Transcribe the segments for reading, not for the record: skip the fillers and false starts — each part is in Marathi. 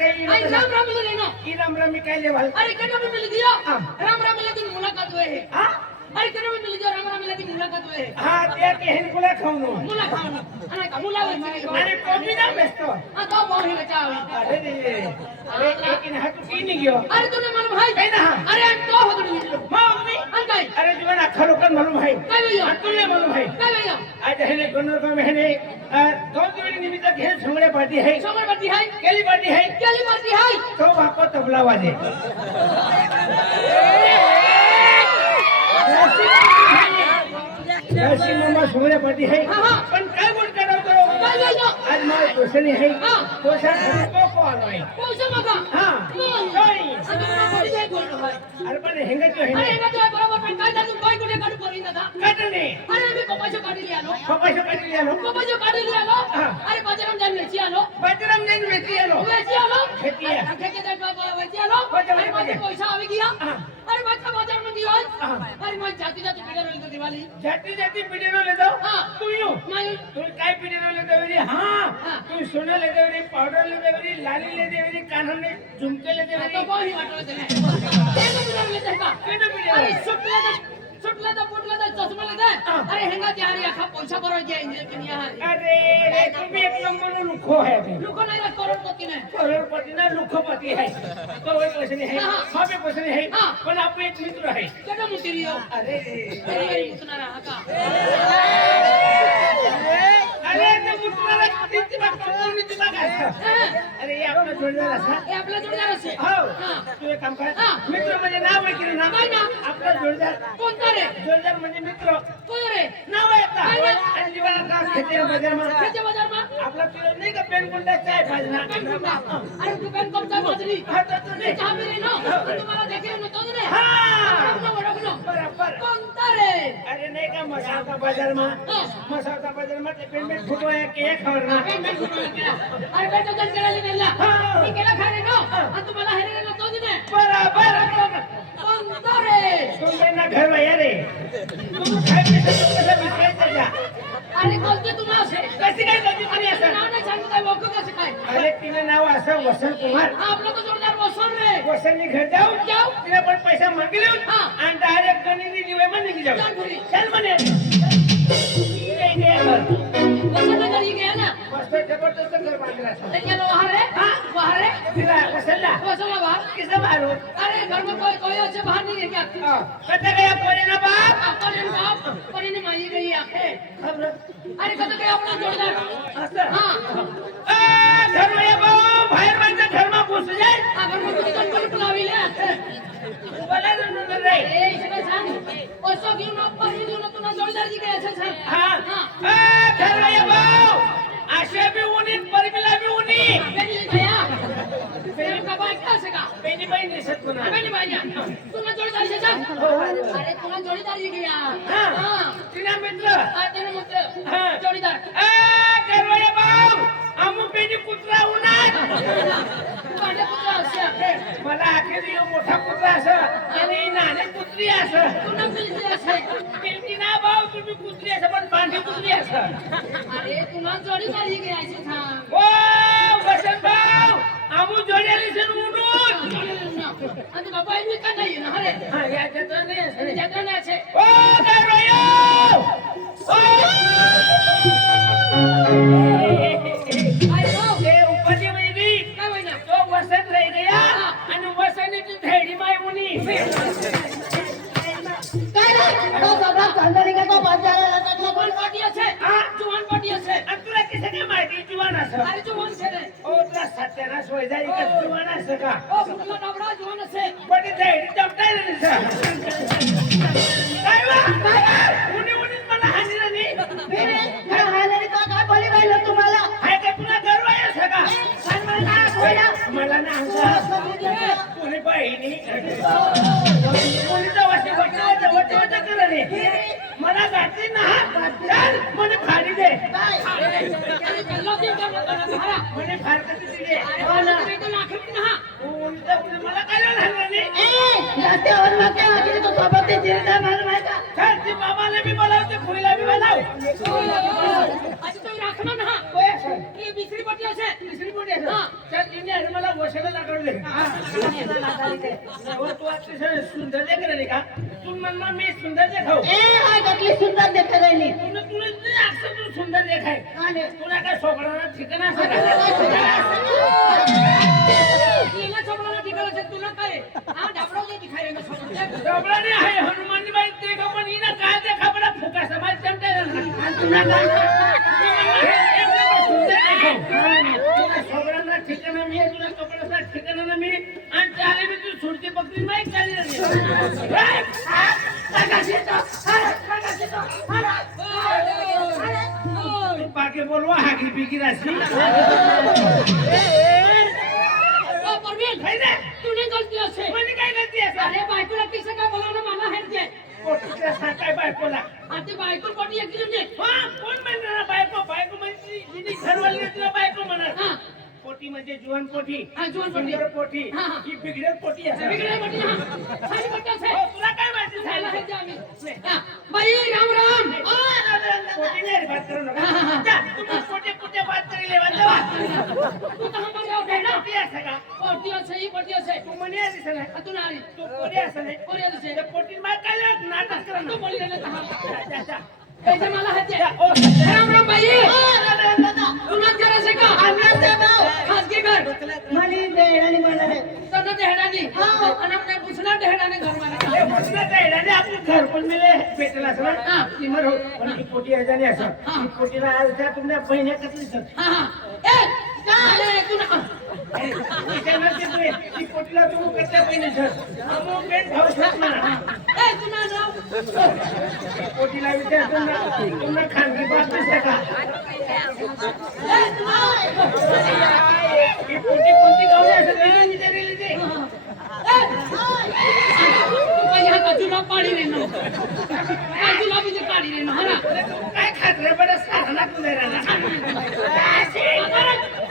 काही आई राम राम मिले ना की राम राम मी काय लेवाल अरे केना में मिल गया राम राम मिले की मुलाकात हुए है हा अरे केना में मिल गया राम राम मिले की मुलाकात हुए है हा त्या के हेन कोला खाऊन मुला खाना अरे का मुला वेची अरे कॉफी ना बेस्तो हां तो बोही का चावी अरे रे अरे एक इन हात की नहीं गयो अरे तूने मालूम है काय ना अरे तो हो गई मम्मी अंकाई अरे जीवन अखा लोकन मालूम है काय भैया तुले मालूम है काय भैया आज हेने गोनर का महीने कौन सी निमित्त घेर झंगड़े पार्टी है समर पार्टी है केली पार्टी है तो भाको तबला वाजे ऐसी मम्मा झंगड़े पार्टी है पण काय बोल करो काय भैया आज मार पोषणी है हां पोषण को आलोय पोषण मका हां नाही आता बड़ी जाय बोल रहा है अरे पण हेंगे तो अरे है हेंगा तो बरोबर पण काय दादू काय कुठे काढू परी दादा काटणे अरे मी कपाशो काढी लियालो कपाशो काढी लियालो कपाशो काढी लियालो अरे बजरंग जान वेची आलो बजरंग जैन वेची आलो खेतिया वेची आलो अरे माझे पैसा आवी गया अरे माझा बाजार में दियो अरे मैं जाती जाती पीड़े रोली तो दिवाली जाती जाती पीड़े ले दो हां तू यो मैं तू काय पीड़े ले दो रे हां तू सोना ले दो रे पाउडर ले दो रे लाली ले दो रे कान में झुमके ले दो रे तो कोई वाटो देने केनो पीड़े लेते का केनो पीड़े अरे सुटला तो पुटला तो चश्मा लेते अरे हेंगा त्यारी आखा पैसा भरो जे इंजन के निया अरे रे तुम एक नंबर लुखो है अभी लुको नहीं रे करोड़पति ने करोड़पति ना लुखोपति है तो वही पैसे नहीं है सब पैसे नहीं है पण आप एक मित्र है केनो मुतिरियो अरे अरे उतना रहा का अरे तो मुतला किती बात कोणी तुला काय अरे ये आपला जोडदार असा ये आपला जोडदार असे हो तू एक काम कर मित्र म्हणजे नाव आहे की नाव काय ना आपला जोडदार कोणता रे जोडदार म्हणजे मित्र कोण रे नाव आहे का आणि जीवनात का खेते बाजार मा खेते बाजार मा आपला तुला नाही का पेन कोणता चाय पाहिजे ना पेन कोणता अरे तू पेन कोणता बाजरी हा तो तुझे चहा पिले ना तुम्हाला देखे न तो रे हा रखनो बरोबर कोणता रे अरे नाही का मसाला बाजार मा मसाला बाजार मा ते पेन में फुटो है के खबर ना अरे बेटा जन करायला नेला मी केला खाणे ना आणि तुम्हाला हेरे ना तो दिने बरोबर कोणता रे तुम ना घर में रे तुम खाय पे कसं विचारायचं जा अरे बोलते तुम्हाला असे कशी काय गलती कोणी असं नाव नाही सांगताय वोक कसं काय अरे तिने नाव असं वसंत कुमार आपलं तो जोडदार वसन रे वसंतनी घर जाऊ तिने पण पैसा मागितले आणि डायरेक्ट गणिती दिवे मन निघी जाऊ चल म्हणे वसनला घरी गया ना मस्त जबरदस्त घर बांधला असं ते गेलो बाहर रे तिला वसंतला वसनला बाहर किसं बाहेर हो अरे घर में कोई अच्छे बाहर नहीं रह गया कथा गया पोरे ना बाप अपन बाप पर ने माई गई आखे खबर अरे कत गया अपना जोडदार असं हां घर में भाऊ बाहेर म्हणजे घर में घुस जाय अगर मुझे कंट्रोल बुलाविले बोला ना रे ए इकडे सांग ओसो घेऊन आपण मी देऊन तुला जोडदारजी काय असं सांग हां घर में भाऊ आशे भी उनी परमिला भी उनी बेनी भैया बेनी का बाय का असं का बेनी बाई दिसत पुन्हा बेनी भैया तुला जोडदारजी सांग अरे तुला जोडदारजी गया हां तिना मित्र तेरे मित्र जोडीदार घर में भाऊ आमू बेनी कुत्रा उन्हात माझे पुत्र असे मला आखे दियो मोठा कुत्रा असं आणि नाने कुत्री असं तुला मिळते असे बिलकी ना भाऊ तुम्ही कुत्री असं पण भांडी कुत्री असं अरे तुला जोडीदारजी गया असे सांग ओ वसंत भाऊ आमू जोड्याली सर उडून आणि बाबा मी का नाही ना अरे हा याच्यात नाही असं जगन असे ओ गारोयो अरे हो ते उपाधी वेगळी काय होईना तो वसंत रह गया आणि वसंतची धैडी माय उनी काय रे तो बाबा चांदणी का तो बाजाराला जवान पार्टी असे जवान पार्टी असे आणि तुला किती काय माहिती जुवान असं अरे जवान छे रे ओ तुला सत्यानाश होय जाई का जुवान असं का ओ कुठला डबडा जवान असे पण ते धैडी चपटाय ना निसं काय वा उनी उनी मला हानी नाही काय हालेरी तो काय बोली राहिलो तुम्हाला हाय का तुला गर्व आहे असं का काय मला बोला मला ना अंगा कोणी बहिणी कोणीचा वाशी वट करणे मला गाठी ना चल મને फाडी दे મને फार कधी दिले मला काय झालं नाही जात्यावर मागे आधी तो सोबत जिरता मालूम आहे का चल ती बाबाला बी बोलावते खुईला बी बोलाव आज तो राखना ना कोय असं ही बिसरी पट्टी असे तिसरी मोठी असं चल तिने मला कशाला लाकडले तू अतिशय सुंदर देख रही का तू म्हणणार मी सुंदर देखाव सुंदर देखा राहिली तुला तुला असं तू सुंदर देखाय तुला काय सोपडाना ठिकाण असं तिला चपलाला ठिकाण असेल तुला काय हा डाबडा जे दिखाय रे सोबत डबडाने आहे हनुमानजी बाई ते का पण हिना काय देखा बडा फुका समाज चमटे तुला सोबडाना ठिकाण मी तुला कपडाचा ठिकाण मी आणि चाले मी तू सुरती पकडी नाही चाली बाकी बोलवा हाकी पिकी राशी ओ परवीन तूने गलती असे म्हणजे काय गलती आहे अरे बायकोला किसे काय बोलावलं मला हेड दे पोटीला सांगाय बायकोला आधी बायको कोटी एक दिवस दे हा कोण म्हणणार बायको म्हणजे जिनी घरवाली तिला बायको म्हणणार हा पोटी म्हणजे जीवन पोटी हा, जीवनपोटी. सुंदर पोटी हा, हा. ही बिघडेल पोटी आहे बिगडे मोठी हा साडी पट्टा से हो, तुला काय माहिती खायला सांगितलं? हेड दे आम्ही हा, बाई राम राम पोटी नाही रे, बात करू नका. हा, हा. जा, तुम्ही पोटे बात करी लेवा जावा. तू तर हमारे आओ ना पोटी असं का पोटी असे ही पोटी असे तू म्हणे आलीस ना तू ना आली तू पोटी असं नाही पोरी असे त्या पोटी मार काय लावत? नाटक करा तू ना. बोली रे कहा जा, जा, जा. कैसे मला हेड दे जा, ओ, राम राम बाई तुला करायचे का खासगी घर मली देणारी म्हणणार तने ढेडानी आणि आपने दुसरा ढेडाने घर हे माने बसलं काय रे? आणि आपलं घर पण मिळे भेटेल असं ना. हा. ती मर हो. पण ही पोटी आहे जाणे असं. हा. ही पोटीला आज त्या तुमच्या बहिण्या कसली सर. हा हा ए काय तू ना ती पोटीला तू करता बहिणी सर. अमो पेट भाऊ सर म्हणा. ए तू ना जाऊ पोटीला विचारतो ना तुम्हाला खानगी बात दिसते का ए तू ना ही पोटी कोणती गावली असं वेगळं विचारलेली ते तू पहिया का तुला पाणी रे नो तुला भी पाणी रे नो हा ना तू काय खात रे बरं साधना तू नाही राहणार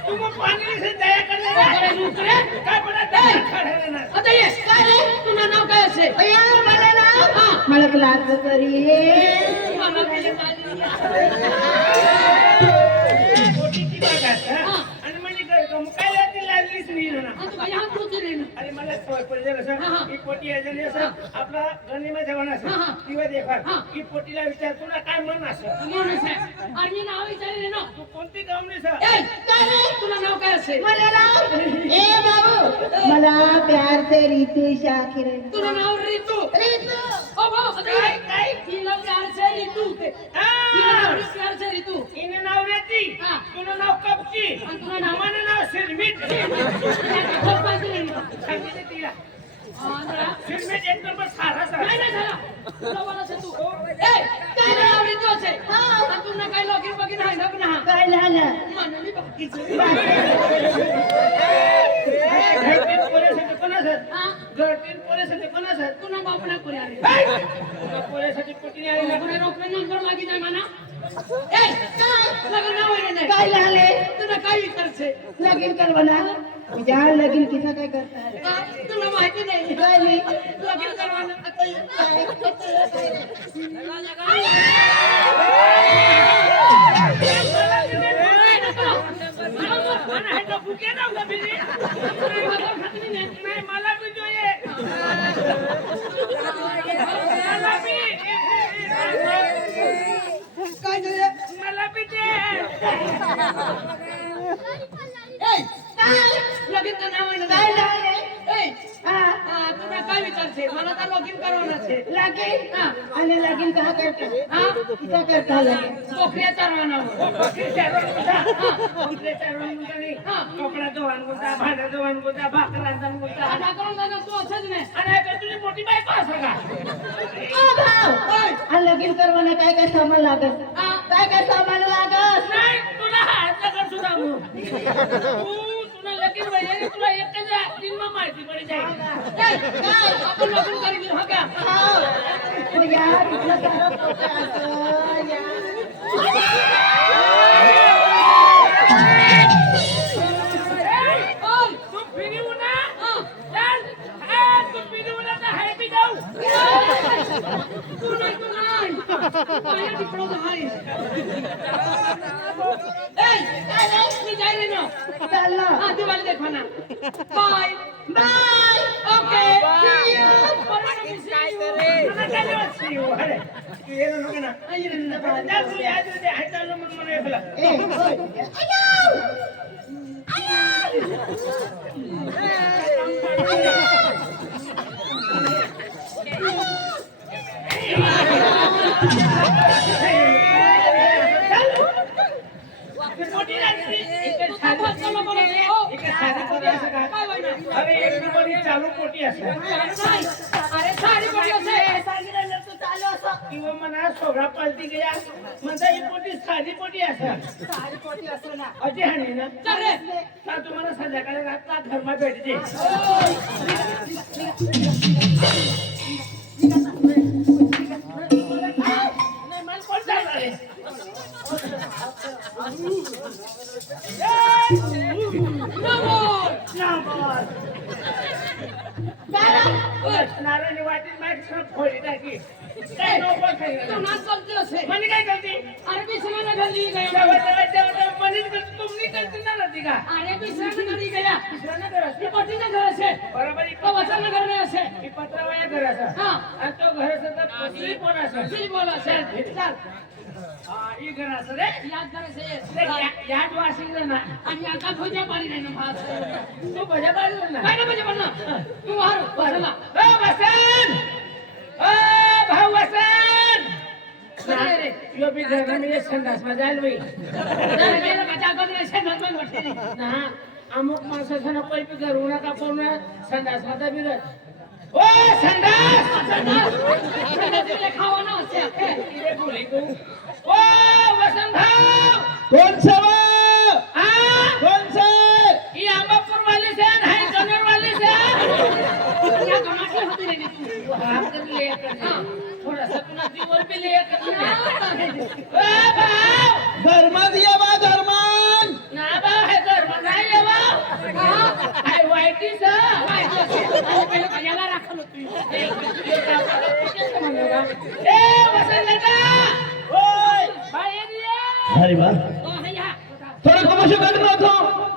तू मग पाणी से दया करले अरे रे रुक रे काय बडा दया खडे ना आता ये काय रे तुला नाव काय असे मला ना मला क्लास करी मला पहिले माहिती पोटीची बाग आहे हा. आणि म्हणजे काय मग काय लागली लागलीच नाही ना तू पहिया हात तुझे रे नो अरे मला सवय पडली रे सर हा, हा. ही पोटी आहे जणी असं आपला गणिमा जवान हा, असं हा. दिवा देखा हा. ही पोटीला विचार तुला काय मन असं म्हणून आहे आणि मी नाव विचारले रे नो तू कोणती गावली सर ए काय रे तुला नाव काय असे मला ना ए बाबू मला प्यार से रितू शाकिर तुला नाव ऋतू रितू ओ भाऊ काय काय तिला प्यार से ऋतू हा. प्यार से ऋतू हिने नाव रेती हा. तुला नाव कपची आणि तुला नाव माझं नाव शिरमीट खूप पाहिजे रे नो सांगितलं तिला आंध्रा शिरमीट एक नंबर सारा नाही सारा नाही झाला तुला बोला से तू ए काय नाव आवडीत असे आणि तुला काय लॉगिन बघिन आहे ना पण हा काय झालं म्हणून बाकीचं घरटीन पोऱ्यासाठी कोणाचं हा घरटीन पोऱ्यासाठी कोणाचं तुला बापना कोणी आले पोऱ्यासाठी पोटीने आली ना कोणी रोखलं नंबर लागी जाय म्हणा ए लग्न नाव आहे नाही काय झाले तुला काय विचारছে लगीन कर बना तुझ्या लगीन किसा काय करता का? तुला माहिती नाही काय नाही लगीन करवाना आता ये. आणि हे तर भुके नव्हतं बिरी. नाही, मला बी જોઈએ. मला बी. काय झालं मला बी दे. ए लगीन का नाव आहे ना काय झाले ए हा तुला काय विचारছে मला तर लगीन करवाना છે लगीन हा आणि लगीन कहा करता हा किसा करता लगीन कोकऱ्या चारवाना बकरीच्या रोजचा. बकरीच्या रोजचा नाही. कपडा धुवान बोलता, भांडा धुवान बोलता, भाकरांचा बोलता. आता करून जाणार तू असंच नाही आणि आता तुझी मोठी बायको असं का? ओ भाऊ आणि लगीन करवाना काय काय सामान लागत काय काय सामान लागत नाही, तुला हात लागत सुद्धा मग. तुला लगीन पाहिजे आणि तुला एकट्याच्या हातीनं माहिती पडी जाईल. काय आपण लगीन करीन हा का हो यार इथलं सारं पोतं असं, यार. ओय तू फिरवू ना? हा चल. तू फिरवू ना तर हाय बी जाऊ. तू नाही पाया टिपळो आहे ए काय रे मी जाय रे ना चाललो हाँ दिवाली देखवाना bye bye okay See you. मला काय दिवस see you. अरे, तू ये नको ना. जा तू, या तू, ते आहे चालू म्हणून म्हणून ऐकलं. ए होय मोठी रात्री. इकडे काय बोलतो बोलतो हो इकडे साधी पोटी असं का? काय होईना अरे एक नंबर ही चालू पोटी असते. नाही अरे साडी पडी असे सांगितलं तू चालू असं किंवा म्हणा सोहळा पालती गया म्हणता ही पोटी साधी पोटी असं साडी पोटी असं ना अजी हाणी ना चल रे का तुम्हाला संध्याकाळी रातला घरमा भेटते नाही मला कोण जाणार आहे नारायणी वाटीत माहिती सगळं फोडी टाकी काय नको खायला नाच करते असे म्हणे काय करते अरे बिसराने घरी गया जेव्हा मनीच करते तुम्ही करते ना राहते का अरे बिसराने घरी गया दुसऱ्यांना घर असते ती पटीचं घर असे बरोबर तो वचन घर नाही असे ही पत्रावया घर असं हा आणि तो घर असं तर पत्री पण असं ती बोल असे चल हा ही घर असं रे याद कर असे ते याच वाशिंग ना आणि आता भोजा पाणी नाही ना भात तू भजा पाहिजे ना काय ना भोजा पाणी तू वार वारला ओ वसन ओ भाऊ वसन काय रे यो बी घर में ये संडास मजाल होई त्याला गेलं का जागत नाही शेतात पण वाटते ना अमुक माणसाचं कोई बी घर उन्हा का कोण संडास मध्ये बी ओ संडास खावा ना असे इकडे बोली तू ओ वसन भाऊ कौन सा वो? आ कौन सा? ये अंबापुर वाले से है कन्नौर वाले से या गमाटी होती रे तू आप कर ले कर थोड़ा सा अपना जीवन भी ले कर ओ भाऊ धर्मात ये बा धर्मान. ना भाऊ है घर बनाई है भाऊ आई वाईटी सा पहिले कशाला राखलं तू ए वसन लगा ओय. भाई ये अरे वाह. तो है या थोड़ा कमोशो कर रहा था.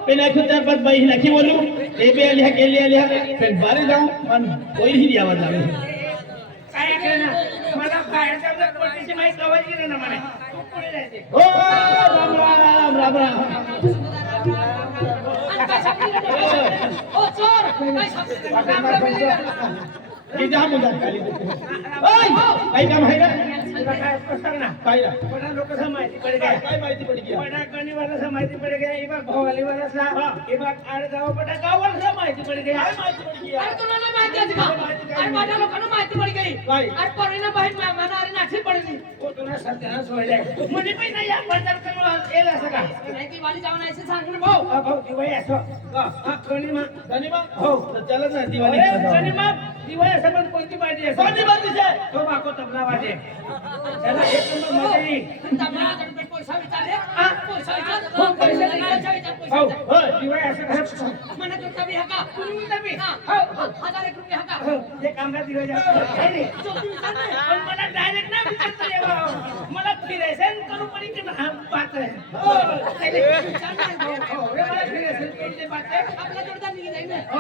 पहले खुद तर बात बाई हिला की बोलू. ए बे आलिया के लिए आलिया. फिर बारे जाऊं पण कोई ही आवाज आवे. काय करणार मला बाहेरच्या जर पोलिसी माहिती कवाय गेली ना म्हणे तू पुढे जायचे ओ राम राम राम राम. ओ चोर काय सांगतो ये जा मुदा खाली. ओय काय काम आहे का? तुला काय प्रसंग ना काय ना? बड़ा लोक सा माहिती पड़ गया काय माहिती पडी गया? बड़ा गणी वाला सा माहिती पड़ गया ये बाग भवाली वाला सा ये बाग आडगाव बड़ा गाव वाला सा माहिती पड़ गया काय माहिती पडी गया? अरे तुला नाही माहिती आहे का अरे माझ्या लोकांना माहिती पडी गई काय? अरे परिणा बाहेर मारणारी नाठी पडली वो तुला सत्यानाश व्हायला म्हणजे पण नाही या बाजार करून येईल असं का नाही ती वाली जाऊन यायचं सांग ना भाऊ भाऊ दिवाळी असं हा गणिमा गनिमा हो तर चलत ना दिवाळी. गणिमा दिवाळी असं पण कोणती पाहिजे असं कोणती बातमी आहे? तो बाको तबला वाजे त्याला एक नंबर मजा येईल तबला पैसा विचारले हा? पैसा विचार हो, पैसा पैसा विचार. विचार हो पैसा हो दिवाळी असं कसं मला तो तबी हका तुम्ही तबी हा हो हो 1000 रुपये हका हो ते कामगार दिवाळी आहे रे तो तुम्ही विचार ना. पण मला डायरेक्ट नाही विचारता यावं मला फिरायचं आणि करू पडी की हा बात आहे विचार नाही भाऊ. हो रे मला फिरायचं करू ते बात आहे आपला जोडदार निघी जाईल ना. हो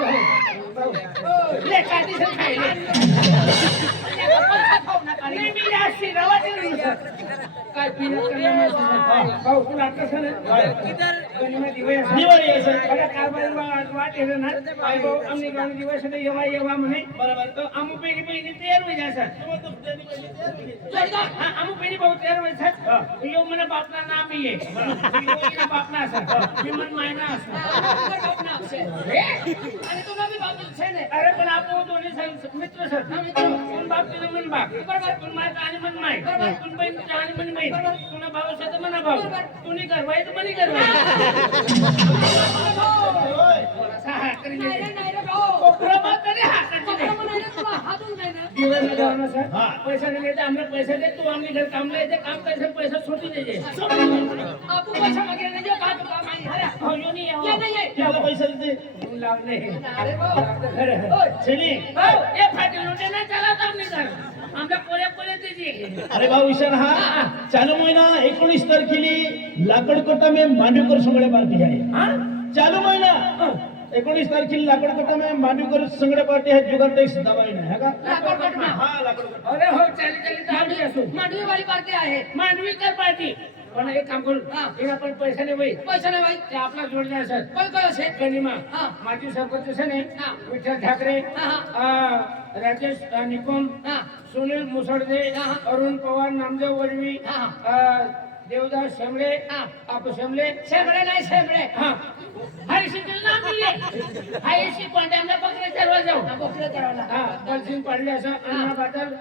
ले काठी से खायले पैसा खाऊ नका रे. नाही मी जास्ती रवा देऊ काय पिणं करणार भाऊ तुला कसं नाही गणिमा दिवाळी असं दिवाळी असं. मला कारभार वाट येलं ना आई भाऊ आमने गाणी दिवस येवा येवा म्हणे बरोबर तो आमू पेढी पहिली तयार होई जायचा जोडदार हा आमू पेढी भाऊ तयार व्हायचा यो मला बापना नाम ये बापना असं मी मन मायना असं आणि तुला मी बाबू छे ने अरे पण आपण दोन्ही मित्र सर कोण बाप तिनं मन बाप बरोबर कोण माय आणि मन माय बरोबर कोण बहीण तुझ्या आणि मन बहीण तुला भाऊ असं मना भाऊ तुम्ही करवाय तर मनी करवाय सहा करी नाही रे नाही रे भाऊ प्रमाण तरी हा करते पकडा नाही रे तुला हातून नाही ना दिवाळी जाऊन सर हा. पैसा दिले तर आम्हाला पैसा दे तू आम्ही घर काम लायचे काम करायचं पैसा सोटी देजे आपू पैसा मागे नाही जे का काम आहे हरा हो यो नाही ये नाही ये त्याला पैसा देते. लागले अरे भाऊ छेनी. भाऊ ये फाटी लुटे ना चला काम नाही कर आमच्या पोऱ्या पोऱ्या देजे अरे भाऊ विशाल हा चालू महिना 19 तारखेला लाकडकोटा में मांडवकर सगळे पार्टी आहे. हा चालू महिना 19 तारखेला लाकडकोटामध्ये मांडवीकर संगड पार्टी आहे जुगार टॅक्स दबाई नाही है का लाकडकोटमा. हा लाकडकोट अरे हो चाली तर आम्ही असू मांडवी वाली पार्टी आहे. मांडवी कर पार्टी पण एक काम करू हा. हे आपण पैसा नाही बाई पैसा नाही बाई. ते आपला जोडणार सर कोण कोण असे? गणिमा हा. माजी सरपंच सने हा. विठ्ठल ठाकरे हा, राजेश निकुम हा. सुनील मुसळदे हा. अरुण पवार नामदेव वरवी हा. देवदास शेमळे हा. आपू शेमळे शेंबडे नाही शेंबडे. हा हरिसिंग नाम दिले हरिसिंग पांड्यांना पकडे चलवा जाऊ बोकडे चढवला. हा दर्शन पाडले असं अण्णा पाटील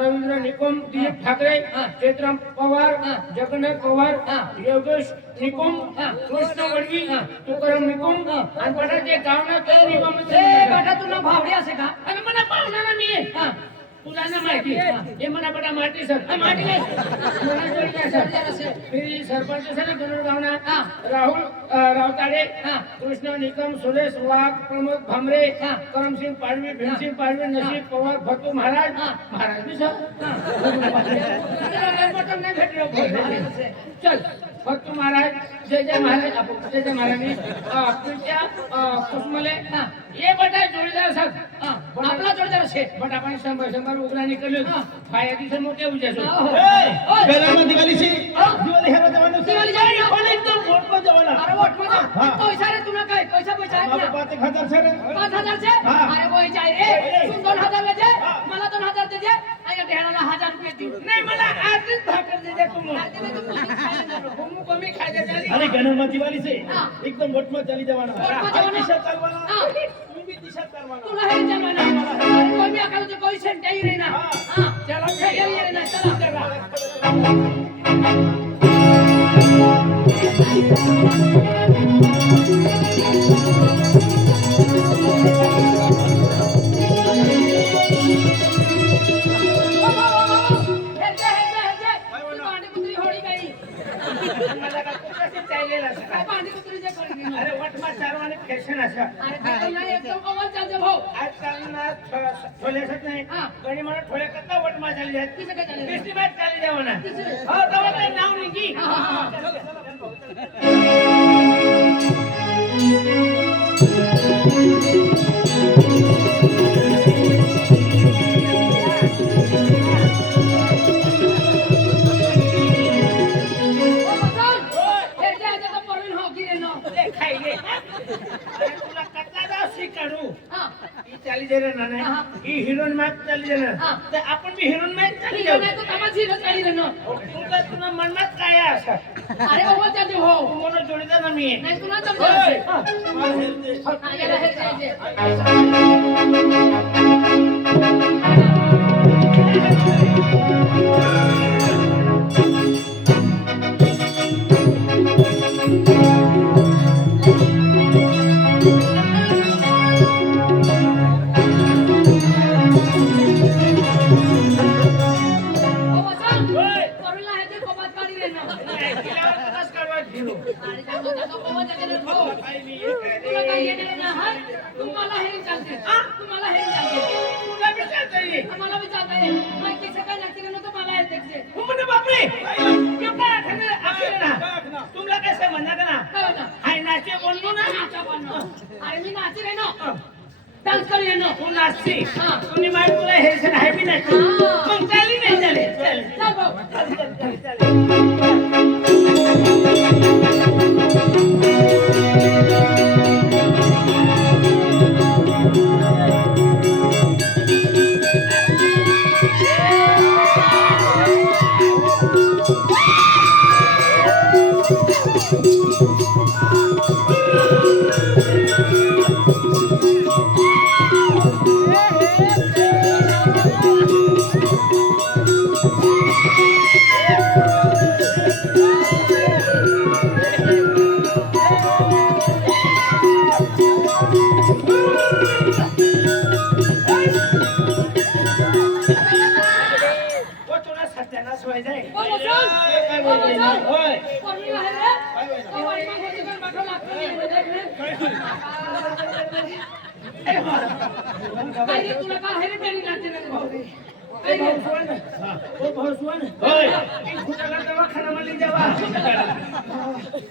रवींद्र निकुम दिलीप ठाकरे हा. चेतराम पवार हा. जगन्नाथ पवार हा. योगेश निकुम हा. कृष्ण वडवी हा. तुकाराम निकुम हा. आणि पठाचे गावना ए बेटा तुला भावडी असे का? आणि मला पाहुणा ना मी हा. तुला ना माहिती हे मला बटा माहिती सर माहिती नाही. मला जोडले जोडले सर मी सरपंच सर गणूर गावना हा. राहुल रावताडे हा. कृष्ण निकम सुरेश वाघ प्रमोद भामरे हा. करमसिंग पाडवी भीमसिंग पाडवी नशीब पवार भट्टू महाराज हा. महाराज बी सर नाही भेटलो चल भट्टू महाराज जय जय महाराज जय जय महाराज कुसमले हा. ये बटा जोडीदार सर हा. आपला जोडदार असे. बट आपण 100 उघडा निकलो फाया दिवस मोठे उजासो ओय. बेलामा दिवाळीची दिवाळी ह्याला जवान दिवाळी जायला. पण एकदम मोठं जवान अरे वोट मध्ये हा. पैसा रे तुला काय पैसा पैसा आहे मला का? 5,000 सर 5,000 चे? हा. अरे वो जाय रे तू 2,000 दे मला 2,000 दे आणि ढेराला 1,000 रुपये देऊ. नाही मला आजच भाकर दे दे तुम्ही आज दिले तू कमी खायला नको. तुम्ही कमी खायचे झाली अरे गणमा दिवाळीचे हा. एकदम मोठं चाली जवान मोठमत जवान. दिशा चालवाना हा. तुम्ही बी दिशा चालवाना तुला हे जमाना अरे कोणी अकाल तो कोई सेंट ही नाही ना. हा. हां चलो खेळ ये ना चला. मला का कुठे चाललेला अरे वटमा चारवाने फॅशन असा आज चालना ठोल्यासच नाही हा. गणी मला ठोल्या करता वटमा चालली आहेत तिचं काय चालली? दिसली बात चालली जाऊ ना तिचं- हो तेव्हा काही नाव नाही की ए, खाई घे. अरे तुला कटला जाऊ शिकाडू ही चाली दे ना नाही हा. ही हिरोईन मॅच चालली दे ना हा. तर आपण बी हिरोईन मॅच चालली जाऊ तुमचा तुला मनात काय आहे असं अरे बाबा त्याचे हो तू मला जोडीदार ना मी नाही तुला होय. जमलं मला हेल्प दे. याला हे द्यायचे. बाबा सांग होय. करूला हे ते कपात काढी रे ना. नाही, तिला कसं काढवा हिरो अरे त्या त्याचा बाबा त्याचे रे भाऊ. काय मी हे काय तुला रे? काही येणार नाही हाय? तुम्हाला हे चालते तुम्हाला हे चालते तुला बी चालतं हे. आम्हाला भी चालता है माहिती सगळं लागते का नको मला येते ते. हो म्हणे बापरे केवढा आठवण असेल ना तुला काय समजणार का ना काय होतं? हाय नाचे बोललो ना नाचा बनणं. अरे मी नाची रे ना डान्स करू येणं. तू नाचते हा. तुम्ही माहिती तुला हेरसेन आहे बी नाही हा. मग चालली नाही चालेल चल चल भाऊ. चालेल चालेल हो तुला सत्यानाश व्हायचंय बाबा सांग. काय बाबा बोलतोय? सांग. होय. पोरगी आहे रे. तो वाडी मग होती पण पाठवा लागतो नाही रे. अरे तुला काय आहे रे तरी नाचते रे भाऊ रे. ए भाऊ सोन ओ भाऊ सोन होय. एक खुटाला दवाखाना मध्ये जेवा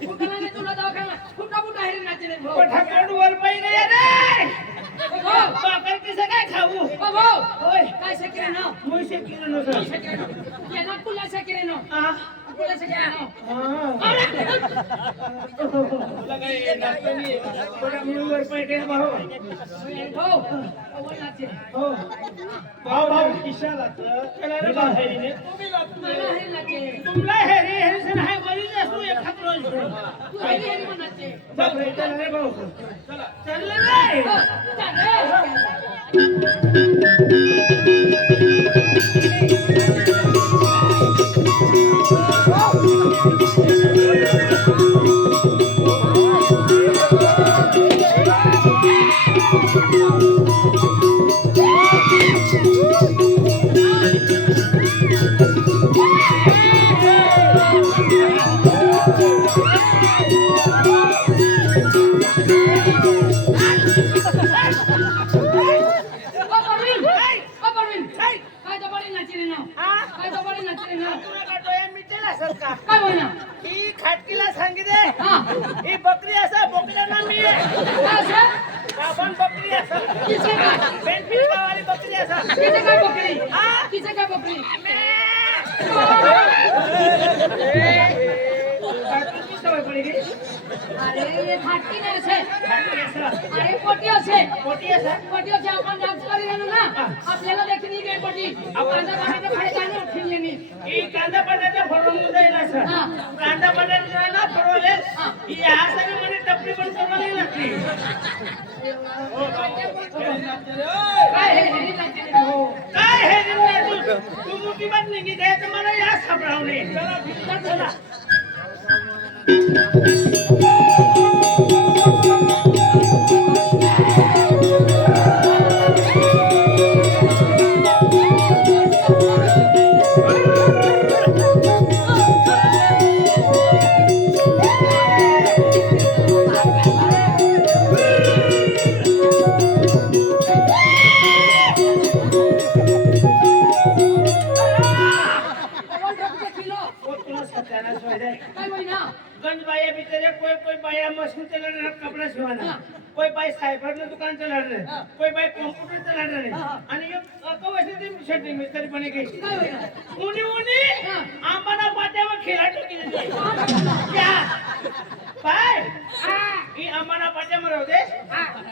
कुठला नाही तुला दवाखाना कुठला कुठं आहे रे नाचते पोट वर पाहिजे रे हो भाकर कसं काय खाऊ बाबा होय काय शक्य ना मुळशी किरण सर याला कुला शक्य ना आ कुला शक्य ना तुला काय नाचणी पोटा मुळवर पाहिजे भाऊ हो बोलाचे हो भाऊ भाऊ किशाला चला रे भाऊ हेरीने मला हे नाचे तुमला हेरी हेरीसन हाय वरीच असू एक खात रोज तू हेरी हेरी म्हणाचे चल रे चल रे भाऊ चला चल रे काय दबाडी नाचले ना काय दबाडी नाचले ना तुला का डोळ्या मिटेल असेल का काय होईना ही खाटकीला सांगितले हा ही बकरी असा बोकड्यांना मी काय असं आपण बकरी असा किसे काय बेनफिट वाली बकरी असा किसे काय बकरी हा? किसे काय बकरी तुझी सवय पडी गे अरे ये फाटकी नाही असे खाटकी असा अरे पोटी असे पोटी असा पोटी असे आपण डान्स करी राहिलो ना आपल्याला देखील ही गई पोटी आपण बाबाच्या खाली जाणं उठून येणे ही कांदा बटाटा फळवून जाईल असं हा. कांदा बटाटा ना फळवले हा. ही ह्या सगळी म्हणे टपरी पण करावी लागते काय हे हेरी नाचले हो काय हे निर्णय तू मोठी बात नाही की काय तर मला या सापडावणे चला चला काय होईना गंज बाया बिचारे कोई बाया मशीन चला रहा कपड़ा सिवाना कोई बाई साइबर में दुकान चला रहे कोई बाई कंप्यूटर चला रहे आणि एक वैसे मिस्त्री मिस्त्री बने गई काय होईना उन्हीं उन्हीं आंबाना पाट्यावर खेळा टाकी क्या बाय ही आंबाना पाट्यावर होते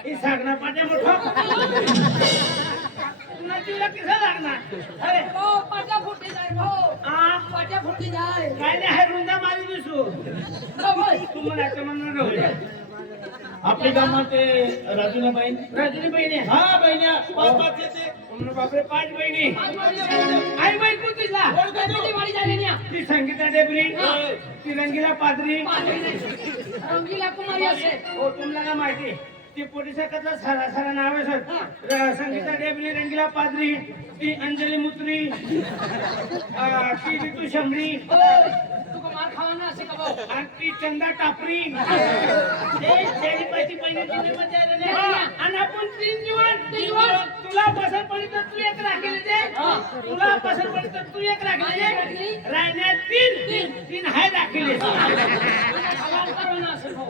ही सागना पाट्यावर ठोक तुला जीवला किसा लागणार अरे हो पाट्या फुटी जाय भाऊ आ पाट्या फुटी जाय काय नाही हाय रुंदा मारी दिसू तू म्हणायचं म्हणून राहू आपल्या गावात ते राजूला बहीण रजनी बहिणी हा बहिण्या पाच पाच येते म्हणून बापरे 5 बहिणी आई बाई तू तिला किती वाडी झाली ना ती संगीता डेबरी ती रंगीला पादरी रंगीला कुमारी असे हो तुम्हाला काय माहिती ती पोलिसाकडला सारा सारा नाव आहे सर संगीता डेबरी रंगीला पादरी ती अंजली मुत्री ती ऋतू शंभरी तुका मार खावाना असे का भाऊ आणि ती चंदा टापरी त्याची पैसे पहिले तिने पण द्यायला नाही आणि आपण 3 जीवन तुला पसंत पडली तर तू एक राखेल दे तुला पसंत पडली तर तू एक राखेल दे राहण्यात 3 हाय राखेल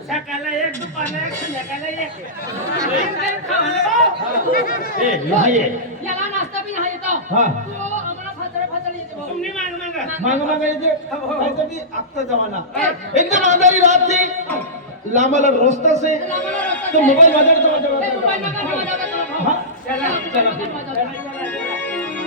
सकाळला एक दुपारला एक संध्याकाळला एक ए नाही याला नाश्ता बी नाही येतो हा तू आम्हाला फाचळ येते भाऊ तुम्ही माग मागा माग माग येते काहीतरी आत्ता जमाना एकदम अंधारी रात थी लांबाला रस्ता से तो मोबाइल बजाड़ता ए, मोबाईल बजाड़ता नका ठेवा, नका ठेवा, भाऊ. हाँ चला चला चला, चला, चला.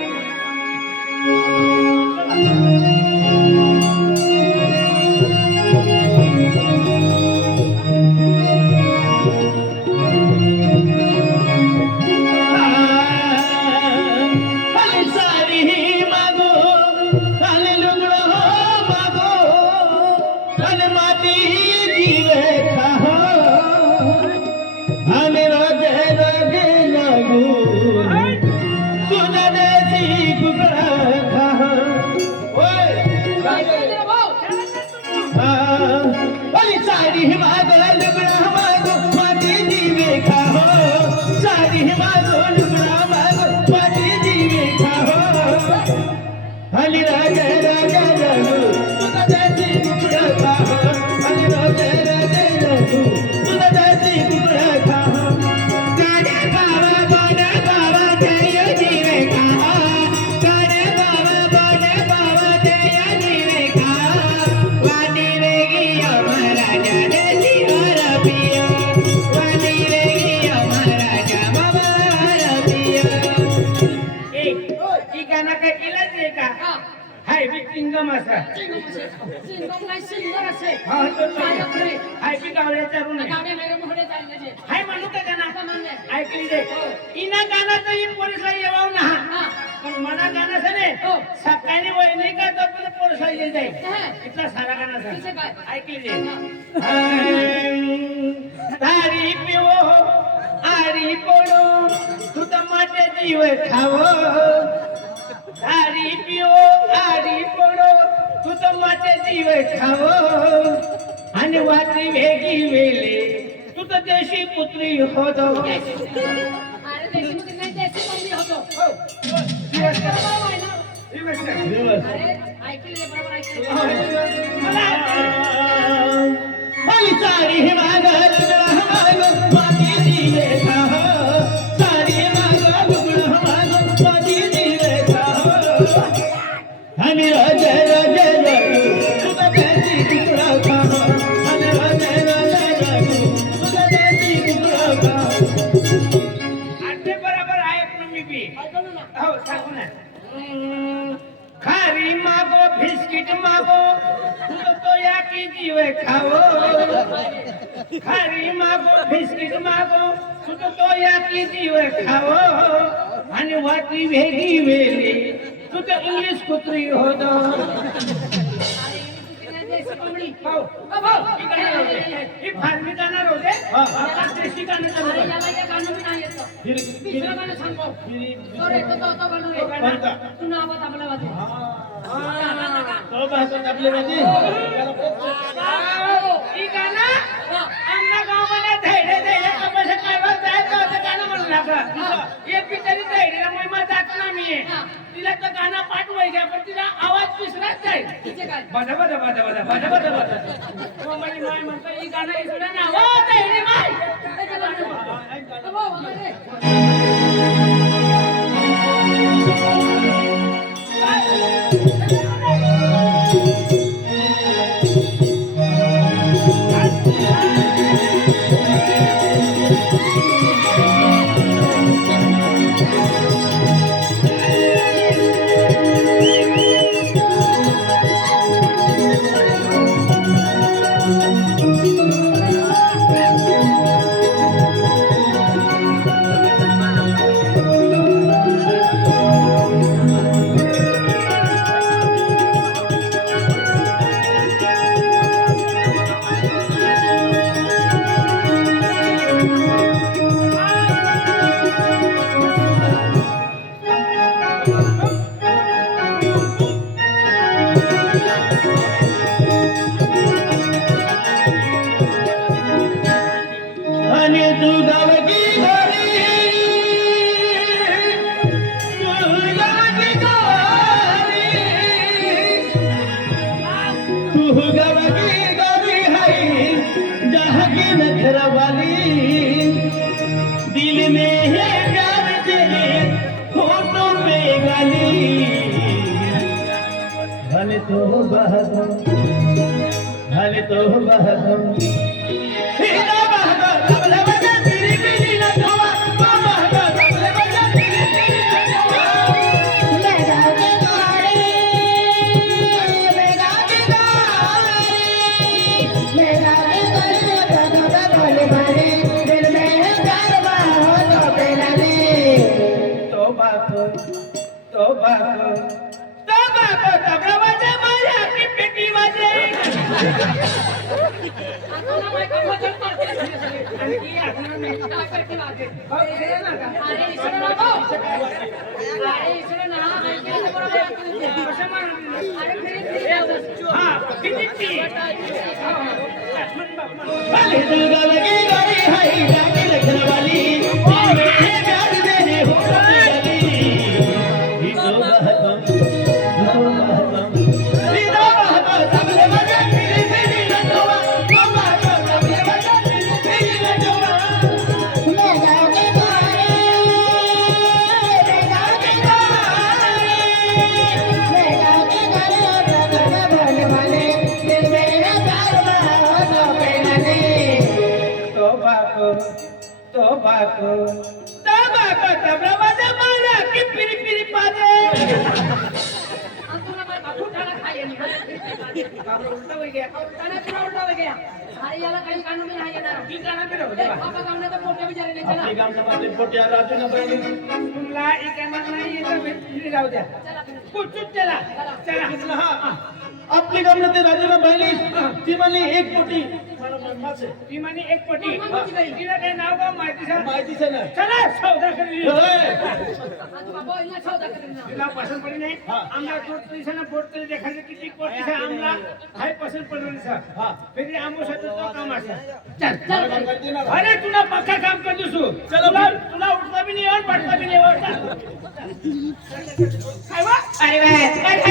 काय करते रे भाऊ? सारी मागो लुगड़ा मागो माटी दीवे खाओ सारी मागो लुगड़ा मागो माटी दीवे खाओ हली राजा राजा रघु तुझा जैसी टुकड़ा खाओ हली राजा राजा रघु तुझा जैसी टुकड़ा कसा सिंगम नाही सिंगर असे हा तो गायक रे हाय बी गावड्याचा ऋण आहे गाड्या मेरे मोहडे जायला जे हाय म्हणू का गाणं आता म्हणले ऐकली दे इना गाणं तर इन पोलिसला येवाव ना हा पण मना गाणं सने हो सकाळी वय नाही का तर तुला पोलिसला येईल जाईल हा इथला सारा गाणं तिचे सांग काय ऐकली दे तारी पिओ आरी पोडो तू तर माटे जीव खावो तारी पिओ आरी पोडो तू तर माटे जीव खावो आणि वाटी वेगी वेले तू तर देशी पुत्री होतो अरे देशी मध्ये नाही देशी मम्मी होतो दिवस कर. बरोबर आहे ना दिवस कर. अरे ऐकले बरोबर ऐकले सारी मागल मागो माती दिवे खाह सारी मागल मागो माती दिवे खाह आणि राज राज तुझा त्याची तुकडा खाह आणि राज राज तुझा त्याची तुकडा खाह आठे बरोबर ऐक ना मी बी ऐकलं ना हो सांगू ना खारी मागो बिस्किट मागो तुझं तो या की जीव खावो खारी मागो बिस्किट मागो तुझं तो या की जीव खावो आणि वाटी वेगी वेली तुझं इंग्लिश कुत्री होतो देशी कोंबडी हो ही गाणं होते ही फारमी जाणार होते आता देशी गाणं चालू अरे कर. याला या गाणं बी नाही येतं दुसरं गाणं सांगतो तो रे तो गाणं रे कोणता? तू नावात आपल्या वाजे तो भाषण आपले माझी ही गाणं आमना गावाला धैर्य धैर्य कपाशी काय जायचं होतं गाणं म्हणू लागला एक बिचारी धैर्यला महिमा जात ना मी तिला तर गाणं पाठवाय घ्या पण तिला आवाज पिसराच जाईल तिचे काय बजा बजा बजा बजा बजा बजा बजा माझी माय म्हणतो ही गाणं इसडं ना हो धैर्य माय त्याचं गाणं हो रे आणि तू गावगी गोरी तू गावगी गोरी तू गावगी गोरी है जहाँ की नखरा वाली दिल में है प्यार तेरे होठों पे गाली भले तो बहदम भले तो बहदम आता माय का भजन करते अरे इसरं ना गो अरे इसरं ना ऐकलं बरोबर अरे फिरी हा किती भले तू गावगी गोरी है जाके लखन वाली दिल में है प्यार तेरे होठों पे गाली ही तो बहदम सबले मजा तेरे तेरी लटवा तो बहदम सबले मजा तेरे तेरी लटवा तोबाको तबला वाजा मारा की पिरी पिरी पादे तुला माय का फुटाला खायली बाबा उलटा वही गया त्याने तुला उलटा गया अरे याला काही कानून नाही येणार की गाणं बी राहू ए, दे बा. बाबा गावने तर मोठ्या बिचारीने आपली चला गाम समाजचे पोट्या राजून बहिणी तुला एक येणार नाही येतं भेटली राहू द्या कुठूच चला चला हा आपली गाम ते राजूला बहिणी ती म्हणे 1 कोटी ती म्हणे 1 कोटी तिला काही नाव गाव माहितीच नाही चला सौदा करी आज बाबा इना सौदा करेन ना तिला पसंत पडी नाही आमला तो पैसा बोट तरी देखायचं किती कोटी से आमला हाय पसंत पडलं सर फिर आमो साथं तो काम असा चल अरे तुला पक्का काम कर दूसू चलो तुला उठता भी नहीं और बैठता भी नहीं और काय वा अरे